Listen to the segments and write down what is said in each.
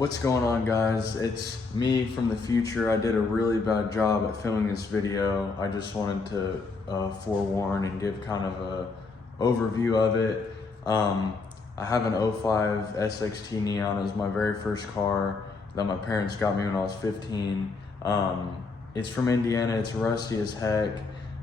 What's going on, guys? It's me from the future. I did a really bad job at filming this video. I just wanted to forewarn and give kind of a overview of it. I have an 05 SXT Neon. It was my very first car that my parents got me when I was 15. It's from Indiana. It's rusty as heck.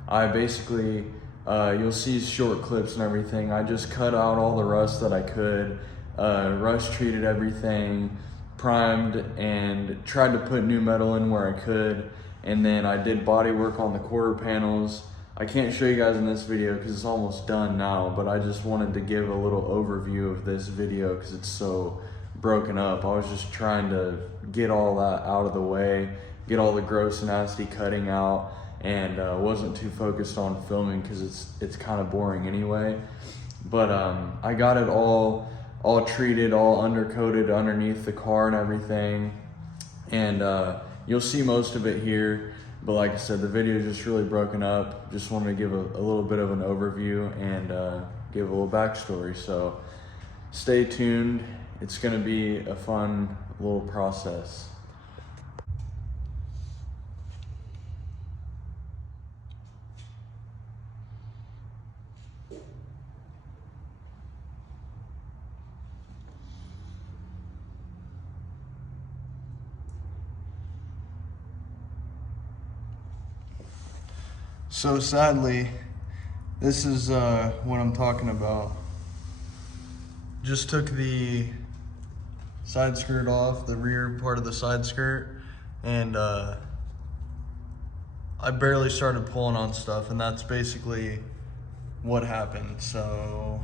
I basically, you'll see short clips and everything. I just cut out all the rust that I could, rust treated everything, primed, and tried to put new metal in where I could. And then I did body work on the quarter panels. I can't show you guys in this video because it's almost done now, but I just wanted to give a little overview of this video because it's so broken up. I was just trying to get all that out of the way, get all the gross nasty cutting out, and wasn't too focused on filming because it's kind of boring anyway. But I got it all treated, all undercoated underneath the car and everything, and you'll see most of it here. But like I said, the video is just really broken up. Just wanted to give a little bit of an overview and give a little backstory. So stay tuned. It's gonna be a fun little process. So sadly, this is what I'm talking about. Just took the side skirt off, the rear part of the side skirt, and I barely started pulling on stuff, and that's basically what happened. So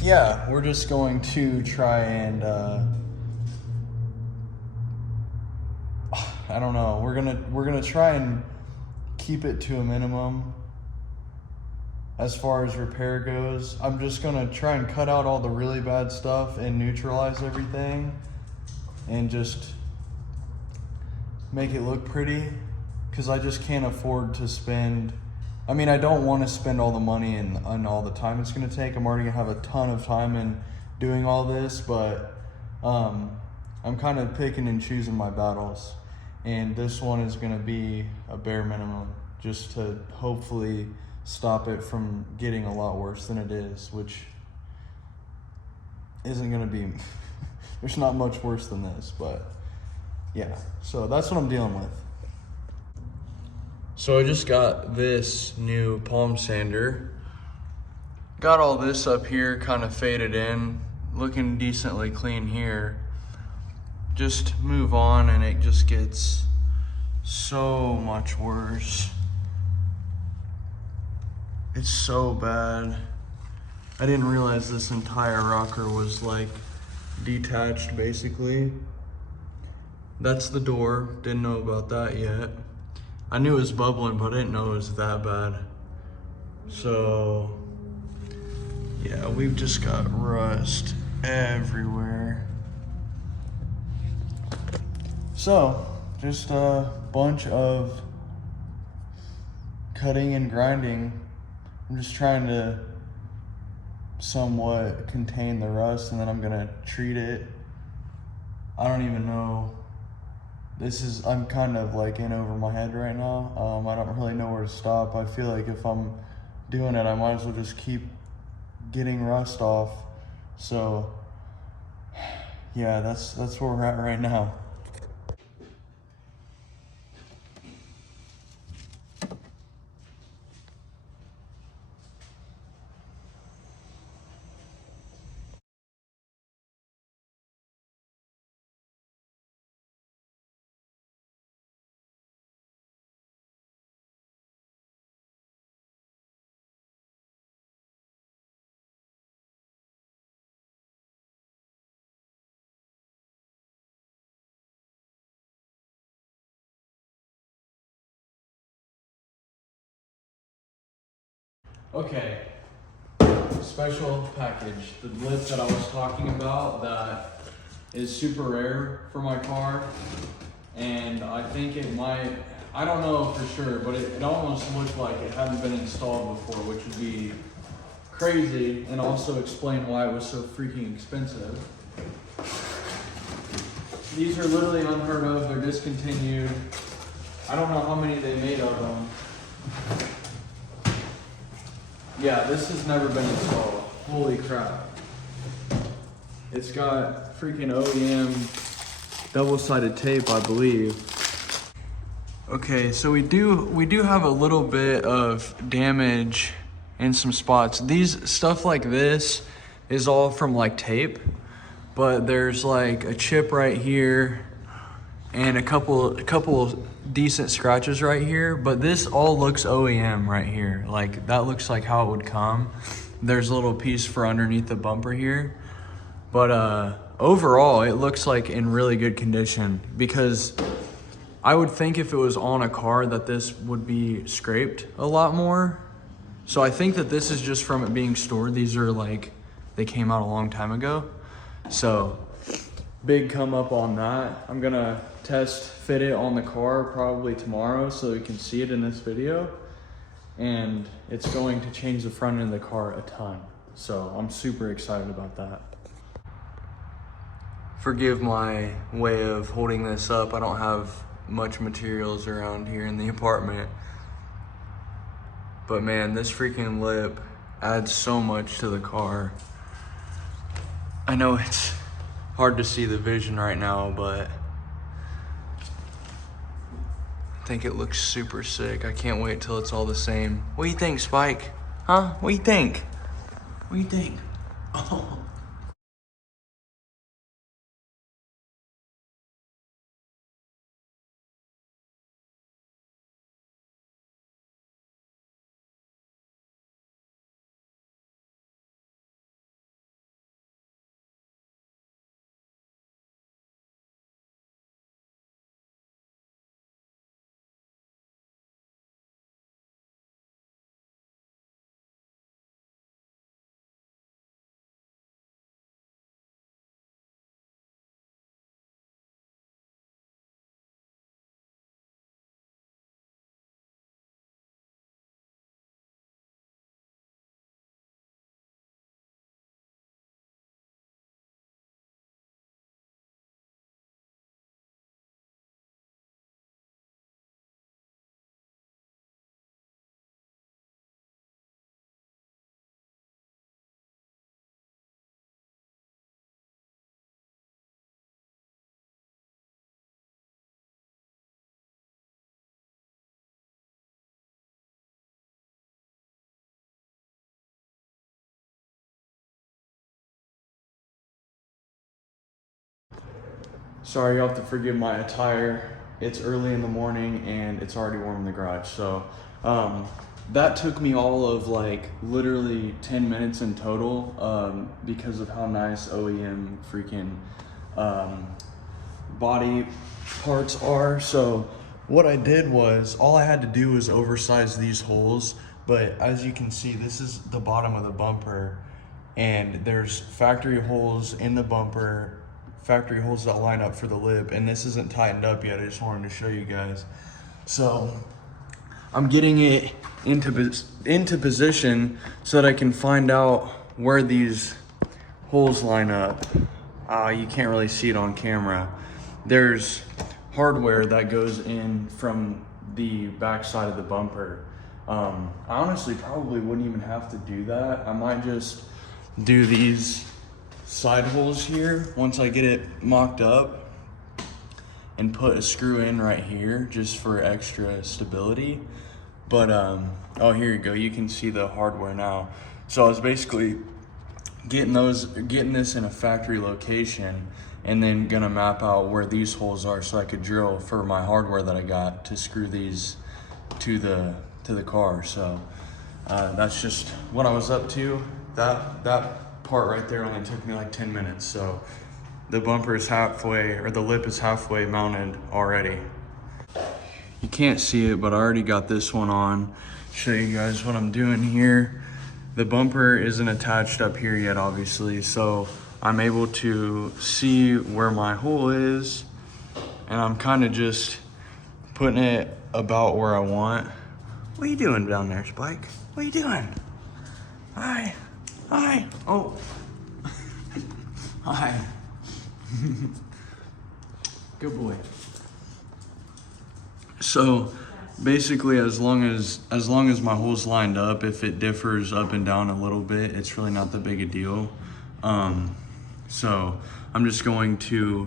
yeah, we're just going to try and I don't know, we're gonna try and keep it to a minimum as far as repair goes. I'm just gonna try and cut out all the really bad stuff and neutralize everything and just make it look pretty, because I just can't afford to spend, I mean, I don't want to spend all the money and all the time it's gonna take. I'm already gonna have a ton of time in doing all this, but I'm kind of picking and choosing my battles. And this one is gonna be a bare minimum, just to hopefully stop it from getting a lot worse than it is, which isn't gonna be, there's not much worse than this, but yeah. So that's what I'm dealing with. So I just got this new palm sander. Got all this up here kind of faded in, looking decently clean here. Just move on and it just gets so much worse. It's so bad. I didn't realize this entire rocker was like detached basically. That's the door, didn't know about that yet. I knew it was bubbling, but I didn't know it was that bad. So yeah, we've just got rust everywhere. So, just a bunch of cutting and grinding. I'm just trying to somewhat contain the rust, and then I'm gonna treat it. I don't even know. I'm kind of like in over my head right now. I don't really know where to stop. I feel like if I'm doing it, I might as well just keep getting rust off. So, yeah, that's where we're at right now. Okay, special package. The lip that I was talking about that is super rare for my car, and I think it might, I don't know for sure, but it almost looked like it hadn't been installed before, which would be crazy and also explain why it was so freaking expensive. These are literally unheard of. They're discontinued. I don't know how many they made of them. Yeah, this has never been installed. Holy crap. It's got freaking OEM double-sided tape, I believe. Okay, so we do have a little bit of damage in some spots. These stuff like this is all from like tape, but there's like a chip right here and a couple decent scratches right here, but this all looks OEM right here. Like that looks like how it would come. There's a little piece for underneath the bumper here, but overall it looks like in really good condition, because I would think if it was on a car that this would be scraped a lot more. So I think that this is just from it being stored. These are like, they came out a long time ago. So big come up on that. I'm gonna test fit it on the car probably tomorrow so we can see it in this video. And it's going to change the front end of the car a ton. So I'm super excited about that. Forgive my way of holding this up. I don't have much materials around here in the apartment. But man, this freaking lip adds so much to the car. I know it's hard to see the vision right now, but I think it looks super sick. I can't wait till it's all the same. What do you think, Spike? Huh? What do you think? What do you think? Oh. Sorry, you'll have to forgive my attire. It's early in the morning and it's already warm in the garage. So that took me all of like literally 10 minutes in total because of how nice OEM freaking body parts are. So what I did was, all I had to do was oversize these holes. But as you can see, this is the bottom of the bumper and there's factory holes in the bumper, factory holes that line up for the lip, and this isn't tightened up yet. I just wanted to show you guys. So I'm getting it into position so that I can find out where these holes line up. You can't really see it on camera. There's hardware that goes in from the back side of the bumper. I honestly probably wouldn't even have to do that. I might just do these side holes here once I get it mocked up and put a screw in right here just for extra stability. But oh, here you go, you can see the hardware now. So I was basically getting this in a factory location and then gonna map out where these holes are so I could drill for my hardware that I got to screw these to the car. So that's just what I was up to. That part right there only took me like 10 minutes. So the bumper is halfway, or the lip is halfway mounted already. You can't see it, but I already got this one on. Show you guys what I'm doing here. The bumper isn't attached up here yet, obviously, so I'm able to see where my hole is, and I'm kind of just putting it about where I want. What are you doing down there, Spike? What are you doing? Hi. Hi. Oh. Hi. Good boy. So basically, as long as my hole's lined up, if it differs up and down a little bit, it's really not that big a deal. So I'm just going to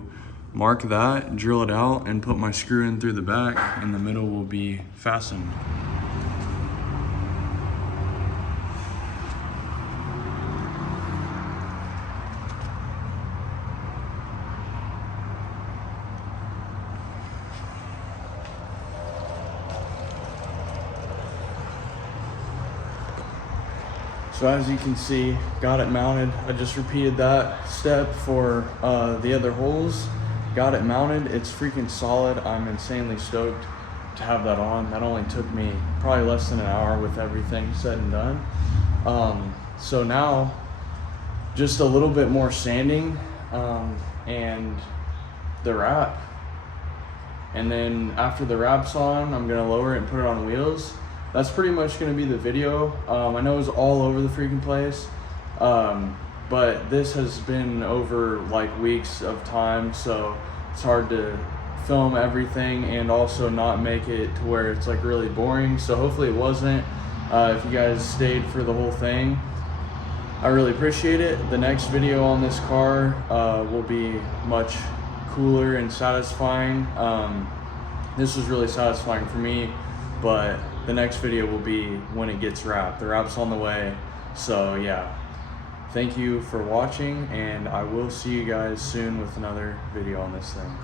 mark that, drill it out, and put my screw in through the back, and the middle will be fastened. So as you can see, got it mounted. I just repeated that step for the other holes. Got it mounted. It's freaking solid. I'm insanely stoked to have that on. That only took me probably less than an hour with everything said and done. So now just a little bit more sanding and the wrap. And then after the wrap's on, I'm gonna lower it and put it on wheels. That's pretty much gonna be the video. I know it's all over the freaking place, but this has been over like weeks of time, so it's hard to film everything and also not make it to where it's like really boring. So hopefully it wasn't. If you guys stayed for the whole thing, I really appreciate it. The next video on this car will be much cooler and satisfying. This was really satisfying for me, but the next video will be when it gets wrapped. The wrap's on the way. So yeah, thank you for watching, and I will see you guys soon with another video on this thing.